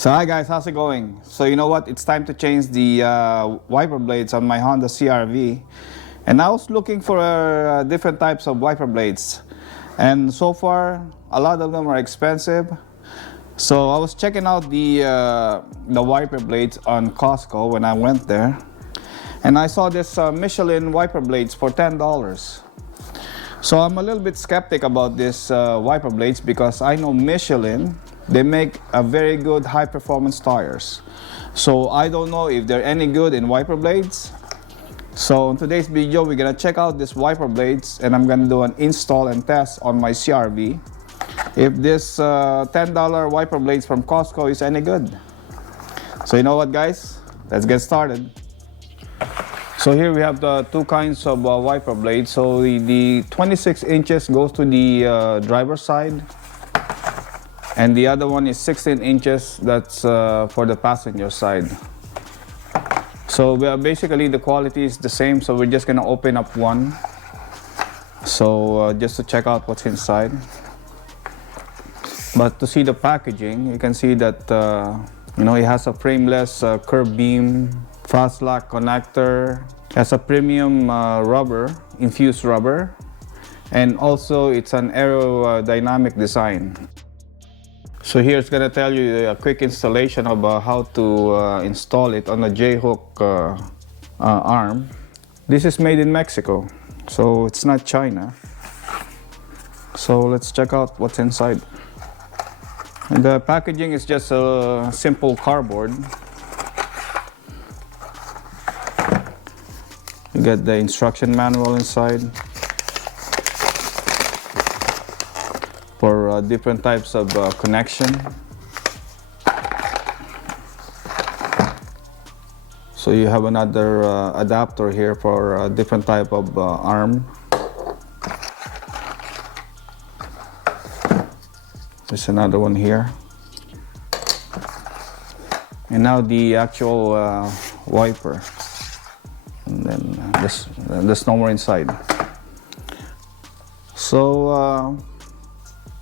So hi guys, how's it going? So you know what? It's time to change the wiper blades on my Honda CR-V. And I was looking for different types of wiper blades. And so far, a lot of them are expensive. So I was checking out the wiper blades on Costco when I went there. And I saw this Michelin wiper blades for $10. So I'm a little bit skeptic about this wiper blades because I know Michelin, they make a very good high performance tires. So I don't know if they're any good in wiper blades. So in today's video, we're gonna check out these wiper blades and I'm gonna do an install and test on my CR-V. If this $10 wiper blades from Costco is any good. So you know what guys, let's get started. So here we have the two kinds of wiper blades. So the 26 inches goes to the driver's side. And the other one is 16 inches, that's for the passenger side. So basically the quality is the same, so we're just gonna open up one. So just to check out what's inside. But to see the packaging, you can see that you know, it has a frameless curved beam, fast lock connector, has a premium rubber, infused rubber, and also it's an aerodynamic design. So here it's going to tell you a quick installation of how to install it on a J-hook arm. This is made in Mexico, so it's not China. So let's check out what's inside. And the packaging is just a simple cardboard. You get the instruction manual inside for different types of connection. So you have another adapter here for a different type of arm. There's another one here. And now the actual wiper. And then there's no more inside. So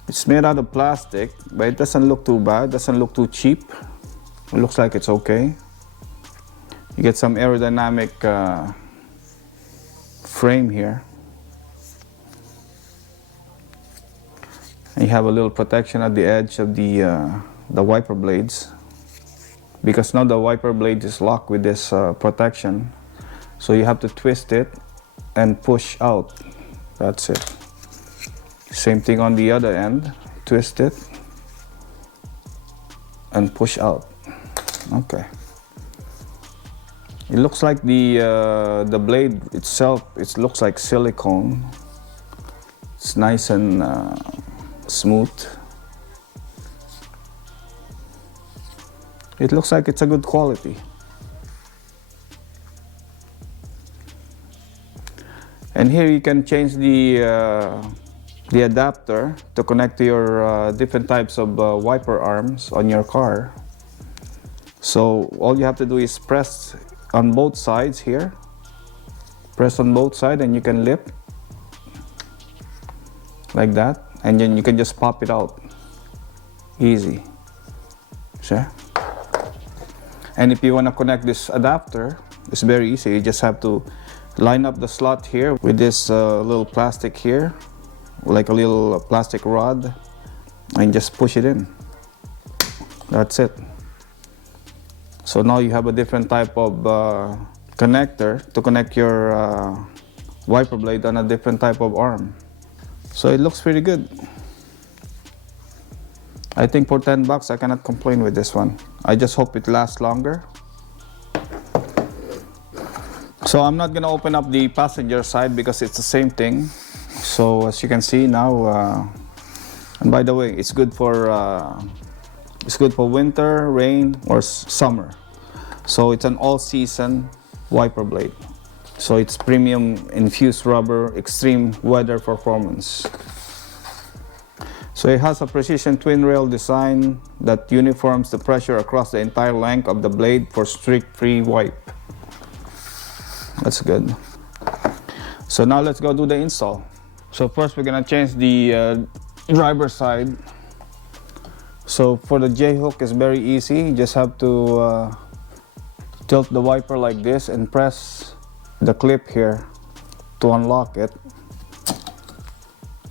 it's made out of plastic, but it doesn't look too bad, doesn't look too cheap. It looks like it's okay. You get some aerodynamic frame here. And you have a little protection at the edge of the wiper blades. Because now the wiper blade is locked with this protection. So you have to twist it and push out. That's it. Same thing on the other end. Twist it and push out. Okay. It looks like the blade itself, it looks like silicone. It's nice and smooth. It looks like it's a good quality. And here you can change the adapter to connect to your different types of wiper arms on your car. So all you have to do is press on both sides here. Press on both sides and you can lift like that, and then you can just pop it out. Easy. See? And if you want to connect this adapter, it's very easy. You just have to line up the slot here with this little plastic here, like a little plastic rod, and just push it in. That's it. So now you have a different type of connector to connect your wiper blade on a different type of arm. So it looks pretty good. I think for 10 bucks I cannot complain with this one. I just hope it lasts longer. So I'm not gonna open up the passenger side because it's the same thing. So as you can see now, and by the way, it's good for winter, rain, or summer. So it's an all-season wiper blade. So it's premium infused rubber, extreme weather performance. So it has a precision twin rail design that uniforms the pressure across the entire length of the blade for streak-free wipe. That's good. So now let's go do the install. So first we're gonna change the driver side. So for the J hook is very easy. You just have to tilt the wiper like this and press the clip here to unlock it.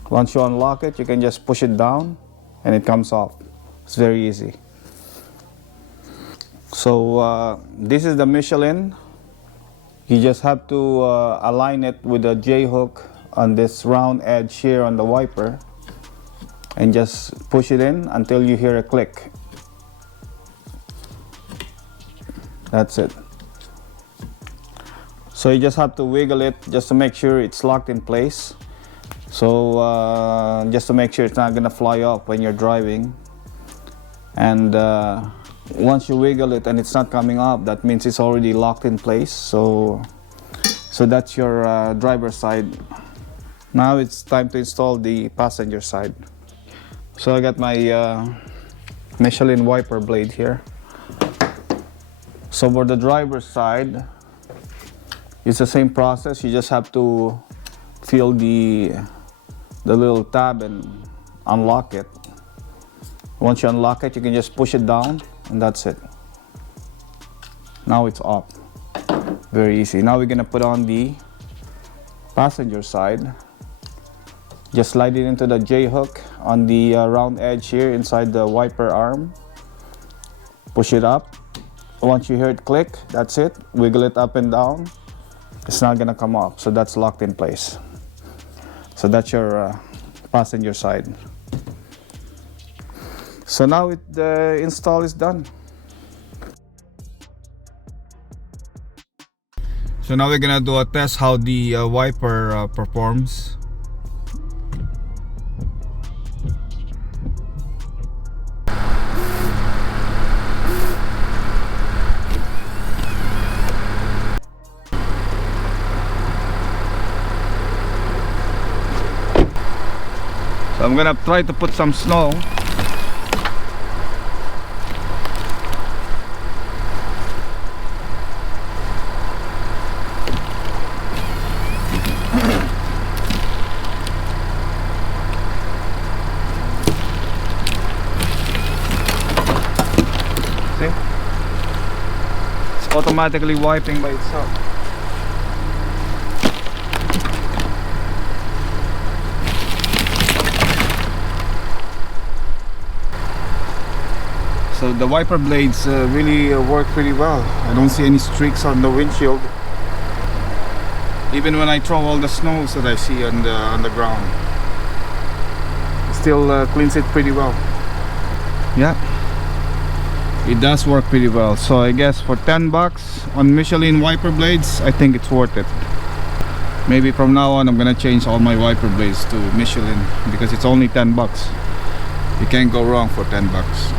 Once you unlock it, you can just push it down and it comes off. It's very easy. So this is the Michelin. You just have to align it with the J hook on this round edge here on the wiper and just push it in until you hear a click. That's it. So you just have to wiggle it just to make sure it's locked in place. So just to make sure it's not gonna fly off when you're driving. And once you wiggle it and it's not coming up, that means it's already locked in place. So that's your driver's side. Now it's time to install the passenger side. So I got my Michelin wiper blade here. So for the driver's side, it's the same process. You just have to feel the little tab and unlock it. Once you unlock it, you can just push it down and that's it. Now it's up. Very easy. Now we're gonna put on the passenger side. Just slide it into the J hook on the round edge here inside the wiper arm. Push it up. Once you hear it click, that's it. Wiggle it up and down. It's not gonna come off, so that's locked in place. So that's your passenger side. So now the install is done. So now we're gonna do a test how the wiper performs. So I'm gonna try to put some snow. See? It's automatically wiping by itself. So the wiper blades really work pretty well. I don't see any streaks on the windshield, even when I throw all the snows that I see on the ground. It still cleans it pretty well. Yeah, it does work pretty well. So I guess for 10 bucks on Michelin wiper blades, I think it's worth it. Maybe from now on I'm gonna change all my wiper blades to Michelin because it's only 10 bucks. You can't go wrong for 10 bucks.